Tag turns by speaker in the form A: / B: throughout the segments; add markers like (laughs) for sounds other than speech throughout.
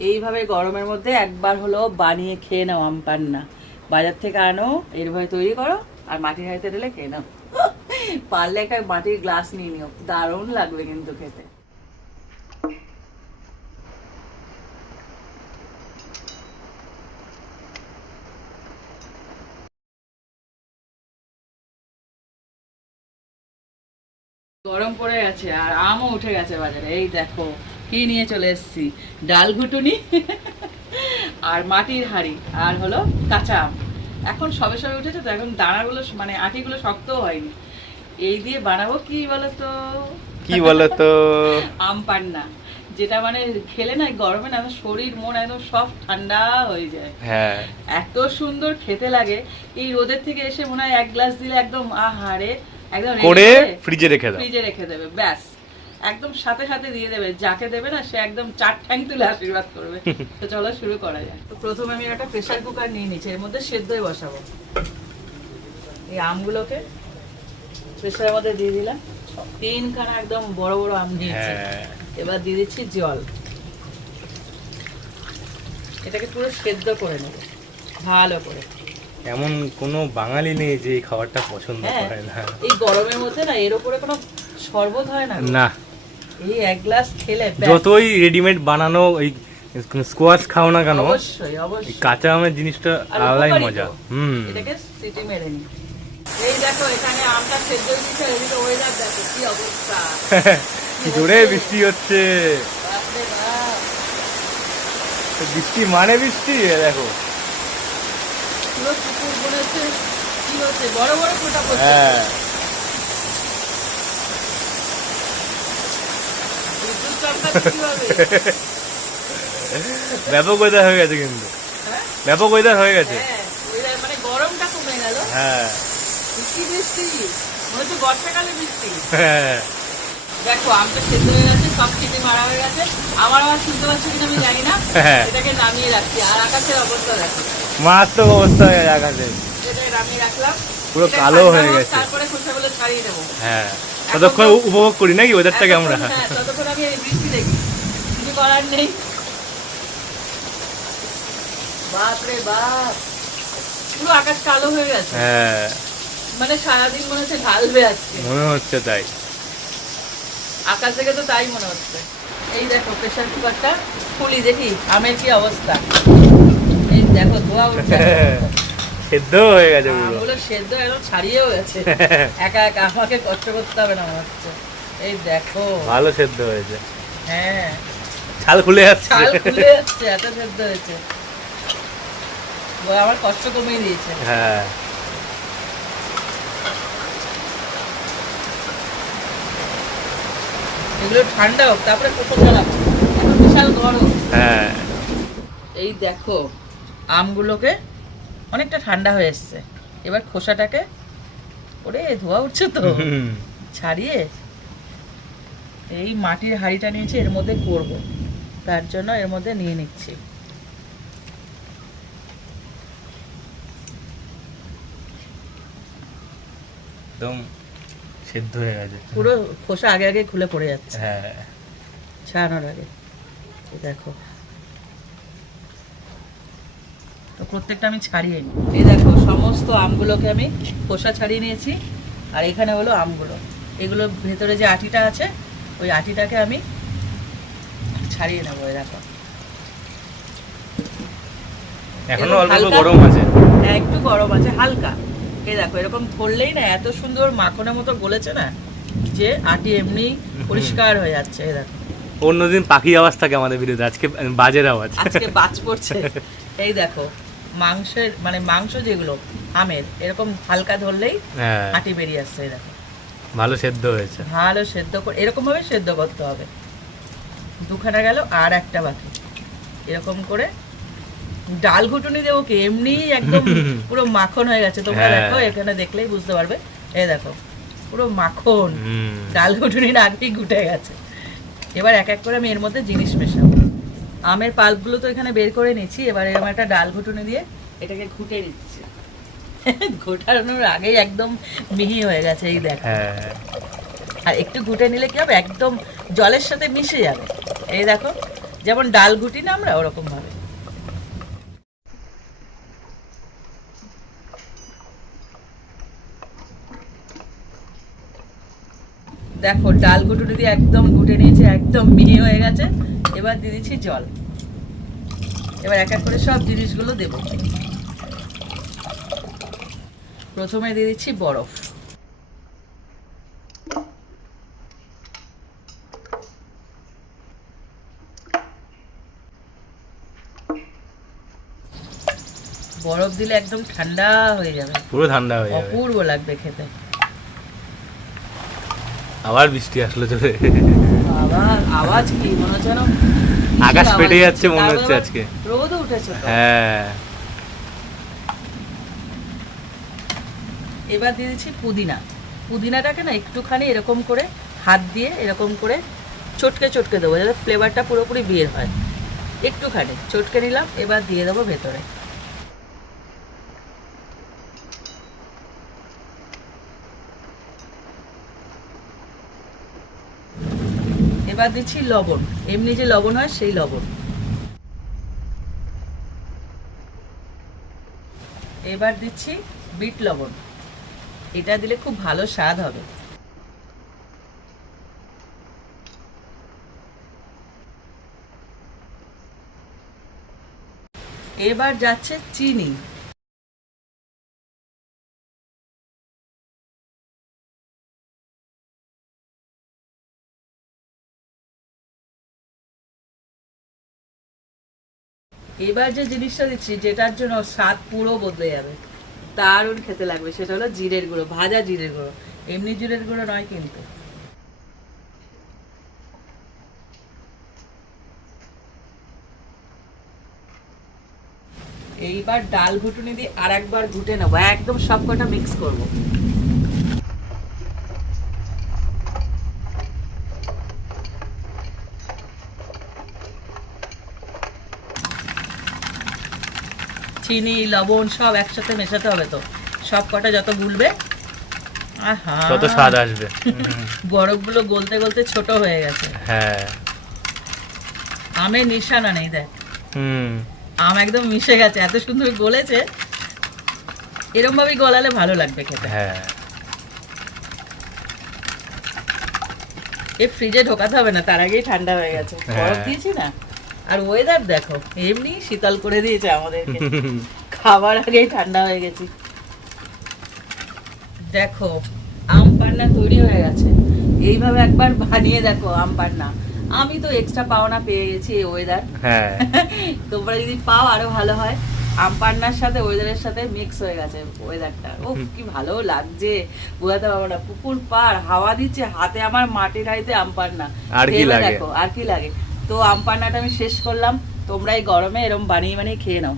A: এইভাবে গরমের মধ্যে একবার হলো বানিয়ে খেয়ে নাও আম পান্না। বাজার থেকে আনো, এইভাবে তৈরি করো, আর মাটির হাঁড়িতে ঢেলে খেয়ে নাও। (laughs) পারলে একটা মাটির গ্লাস নিয়ে নিও, দারুণ লাগবে কিন্তু খেতে। গরম পড়ে গেছে আর আমও উঠে গেছে বাজারে, এই দেখো। কি নিয়ে চলে এসেছি? ডাল ঘুটুনি আর মাটির হাঁড়ি আর হলো কাঁচা আম। এখন সবে সবে উঠেছে তো এখন দানাগুলো মানে আটিগুলো শক্ত হয়নি। এই দিয়ে বানাবো কি বলতো?
B: কি বলতো? (laughs)
A: আম পান্না যেটা মানে খেলে না গরমে না শরীর মন একদম সব ঠান্ডা হয়ে যায়।
B: হ্যাঁ।
A: এত সুন্দর খেতে লাগে। এই রোদের থেকে এসে মনে হয় এক গ্লাস দিলে একদম আহারে একদম
B: করে ফ্রিজে রেখে দাও।
A: ফ্রিজে রেখে দেবে ব্যাস। একদম সাথে সাথে দিয়ে দেবে যাকে দেবে না সে একদম চার ঠ্যাং তুলে আশীর্বাদ করবে। (laughs) তো চলো শুরু করা যাক। তো প্রথমে আমি একটা প্রেসার কুকার নিয়ে নিচ্ছি এর মধ্যে সেদ্ধই বসাবো। এই আমগুলোকে প্রেসারের মধ্যে দিয়ে দিলাম। তিনখানা একদম বড় বড় আম দিয়েছি
B: হ্যাঁ।
A: এবার দিয়ে দিচ্ছি জল। এটাকে পুরো সেদ্ধ করে নেব ভালো করে।
B: এমন কোনো বাঙালি নেই যে এই খাবারটা পছন্দ
A: হ্যাঁ
B: করে না।
A: এই গরমের মধ্যে না এর উপরে কোনো শরবত হয় না
B: না।
A: এই এক গ্লাস খেলে
B: যতই রেডিমেড বানানো ওই স্কোয়াশ খাও না কেন
A: অবশ্যই অবশ্যই।
B: কাঁচা আমের জিনিসটা আলাদাই মজা। হুম।
A: এটাকে সিটি মেরে নি। এই দেখো এখানে আমটা সেদ্ধ হয়ে এদিকে ওয়েদার দেখো কি অবস্থা। (laughs)
B: জোরে বৃষ্টি হচ্ছে। বৃষ্টি মানে বৃষ্টি? দেখো।
A: পুরো পুকুর মনে হচ্ছে কি হচ্ছে? বড় বড় ফোটা পড়ছে।
B: হ্যাঁ। (laughs) ব্যাপক ওয়েদার হয়ে গেছে কিন্তু।
A: হ্যাঁ?
B: ব্যাপক ওয়েদার হয়ে গেছে।
A: হ্যাঁ মানে গরমটা কমে গেল।
B: হ্যাঁ।
A: বৃষ্টি বৃষ্টি। মনে হচ্ছে বর্ষাকালে বৃষ্টি।
B: হ্যাঁ।
A: দেখো সেদ্ধ হয়ে গেছে সব চিনি মারা গেছে। আমার আবার শুনতে পাচ্ছি কিনা আমি জানি না। এটাকে নামিয়ে রাখছি। আর আকাশের অবস্থা দেখো।
B: মারাত্মক অবস্থা হয়ে গেছে আকাশে।
A: এটাকে নামিয়ে রাখলাম।
B: পুরো কালো হয়ে গেছে।
A: তারপরে ছাড়িয়ে দেবো।
B: হ্যাঁ। ততক্ষণ উপভোগ করি নাকি? ওয়েদারটাকে আমরা।
A: হ্যাঁ ততক্ষণ আমি এই বৃষ্টি দেখি। কিছু করার নেই। বাপরে বাপ। পুরো আকাশ কালো হয়ে গেছে।
B: হ্যাঁ।
A: মানে সারাদিন মনে হচ্ছে ঢালবে আজকে
B: মনে হচ্ছে তাই।
A: আকাশ থেকে তো তাই মনে হচ্ছে। এই দেখো প্রেশার কুকারটা খুলি দেখি আমের কি অবস্থা। এই দেখো ধোয়া উঠছে। (laughs)
B: সেদ্ধ হয়ে গেছে পুরো।
A: সেদ্ধ একদম ছাড়িয়েও গেছে। (laughs) একা একা আমাকে কষ্ট করতে হবে না হচ্ছে। এই দেখো।
B: ভালো সেদ্ধ হয়েছে।
A: হ্যাঁ।
B: ছাল খুলে যাচ্ছে।
A: ছাল খুলে যাচ্ছে এত সেদ্ধ হয়েছে। আমার কষ্ট কমিয়ে দিয়েছে।
B: হ্যাঁ।
A: এগুলো ঠান্ডা হোক তারপরে কোথাও চালাবো এখন বিশাল গরম।
B: হ্যাঁ।
A: এই দেখো আমগুলোকে অনেকটা ঠান্ডা হয়ে এসছে। এবার খোসাটাকে ওরে ধোয়া উঠছে তো। ছাড়িয়ে এই মাটির হাঁড়িটা নিয়েছি এর মধ্যে করব। তার জন্য এর মধ্যে নিয়ে নিচ্ছি।
B: একদম সেদ্ধ হয়ে গেছে।
A: পুরো খোসা আগে আগে খুলে পড়ে যাচ্ছে।
B: হ্যাঁ।
A: ছাড়ানোর আগে। দেখো তো প্রত্যেকটা আমি ছাড়িয়ে নিই। এই দেখো সমস্ত আমগুলোকে আমি খোসা ছাড়িয়ে নিয়েছি আর এখানে হলো আমগুলো। এগুলো ভেতরে যে আটিটা আছে ওই আটিটাকে আমি ছাড়িয়ে নেব এই দেখো। এখনও
B: অল্প অল্প গরম আছে।
A: হ্যাঁ একটু গরম আছে হালকা। এই দেখো এরকম ধরলেই না এত সুন্দর মাখনের মতো গলেছে না যে আটি এমনি পরিষ্কার হয়ে যাচ্ছে এই দেখো।
B: অন্যদিন পাখি আওয়াজ থাকে আমাদের বিরুদ্ধে আজকে বাজের আওয়াজ।
A: আজকে বাজ পড়ছে। এই দেখো মাংসের মানে মাংস যেগুলো আমের এরকম হালকা ধরলেই
B: হ্যাঁ।
A: আটি বেরিয়ে আসছে দেখো
B: ভালো সেদ্ধ হয়েছে।
A: ভালো সেদ্ধ করে এরকম ভাবে সেদ্ধ করতে হবে। দুখানা গেল আর একটা বাকি। এরকম করে ডাল ঘুটুনি দেবো কি? এমনি একদম (laughs) পুরো মাখন হয়ে গেছে। তোমরা
B: হ্যাঁ।
A: দেখো এখানে দেখলেই বুঝতে পারবে। এই দেখো পুরো মাখন। ডাল ঘুটুনির আগেই ঘুটে গেছে। এবার এক এক করে আমি এর মধ্যে জিনিস মেশাবো। আমের পাল্পগুলো তো এখানে বের করে নিচ্ছি এবারে এরকম একটা ডাল ঘুটুনি দিয়ে এটাকে ঘুটে নিচ্ছি। (laughs) ঘোটানোর আগেই একদম মিহি হয়ে গেছে এই দেখো।
B: হ্যাঁ।
A: আর একটু ঘুটে নিলে কি হবে? একদম জলের সাথে মিশে যাবে। এই দেখো যেমন ডাল ঘুটি না আমরা ওরকম ভাবে। দেখো ডাল ঘুটুনি দিয়ে একদম ঘুটে নিয়েছে একদম মিহি হয়ে গেছে। এবার দিয়ে দিচ্ছি জল। এবার এক এক করে সব জিনিসগুলো দেব। প্রথমে দিয়ে দিচ্ছি বরফ। বরফ দিলে একদম ঠান্ডা হয়ে যাবে।
B: পুরো ঠান্ডা হয়ে যাবে।
A: অপূর্ব লাগবে খেতে।
B: আবার বৃষ্টি আসলো চলে।
A: আবার আওয়াজ কি মনে হচ্ছে
B: আকাশ ফেটে যাচ্ছে মনে হচ্ছে আজকে।
A: রোদও উঠেছে
B: হ্যাঁ।
A: এবার দিয়ে দিচ্ছি পুদিনা। পুদিনাটাকে না একটুখানি এরকম করে হাত দিয়ে এরকম করে চটকে চটকে দেবো যাতে ফ্লেভারটা পুরোপুরি বের হয়। একটুখানি চটকে নিলাম এবার দিয়ে দেবো ভেতরে। এবার দিচ্ছি লবণ। এমনি যে লবণ হয় সেই লবণ। এবার দিচ্ছি বিট লবণ। এটা দিলে খুব ভালো স্বাদ হবে। এবার যাচ্ছে চিনি। এবার যে জিনিসটা দিচ্ছি, যেটার জন্য স্বাদ পুরো বদলে যাবে দারুণ খেতে লাগবে, সেটা হলো জিরের গুঁড়ো, ভাজা জিরের গুঁড়ো। এমনি জিরের গুঁড়ো নয় কিন্তু। এইবার ডাল ঘুটুনি দিয়ে আর একবার ঘুটে নেব, একদম সব কটা মিক্স করব। চিনি লবণ সব একসাথে মেশাতে হবে তো। সব কটা যত গুলবে
B: কত স্বাদ আসবে। (laughs)
A: বরফগুলো গলতে গলতে ছোট হয়ে গেছে।
B: হ্যাঁ।
A: আমের নিশানা নেই দেখ।
B: হুম।
A: আম একদম মিশে গেছে এত সুন্দর গলেছে। এরম ভাবে গলালে ভালো লাগবে খেতে।
B: হ্যাঁ।
A: এ ফ্রিজে ঢোকাতে হবে না তার আগেই ঠান্ডা হয়ে গেছে।
B: হ্যাঁ।
A: বরফ দিয়েছি না? আর ওয়েদার দেখো এমনি শীতল করে দিয়েছে আমাদেরকে। খাবার আগেই ঠান্ডা হয়ে গেছি। দেখো আম পান্না তৈরি হয়ে গেছে। এইভাবে একবার বানিয়ে দেখো আম পান্না। আমি তো এক্সট্রা পাওনা পেয়ে গেছি এই ওয়েদার
B: হ্যাঁ। (laughs)
A: তোমরা যদি পাও আরও ভালো হয় আম পান্নার সাথে ওয়েদারের সাথে মিক্স হয়ে গেছে ওয়েদারটা ও কি ভালো লাগছে। বোঝাতে পারব না পুকুর পার হাওয়া দিচ্ছে হাতে আমার মাটির হাইতে আম পান্না।
B: আর কি লাগে?
A: দেখো আর কি লাগে? তো আম পান্নাটা আমি শেষ করলাম। তোমরা এই গরমে এরম বানিয়ে বানিয়ে খেয়ে নাও।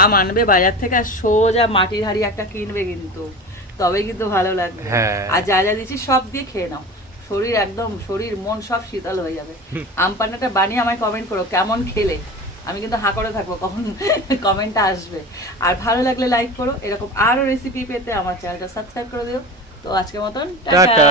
A: আম আনবে বাজার থেকে আর সোজা মাটির হাড়ি একটা কিনবে কিন্তু। তবে কিন্তু ভালো লাগবে।
B: হ্যাঁ।
A: আর যা যা দিচ্ছি সব দিয়ে খেয়ে নাও। শরীর একদম শরীর মন সব শীতল হয়ে যাবে। আম পান্নাটা বানিয়ে আমায় কমেন্ট করো কেমন খেলে? আমি কিন্তু হাঁ করে থাকব কখন কমেন্টটা আসবে। আর ভালো লাগলে লাইক করো। এরকম আরও রেসিপি পেতে আমার চ্যানেলটা সাবস্ক্রাইব করে দিও। তো আজকের মতন। টাটা।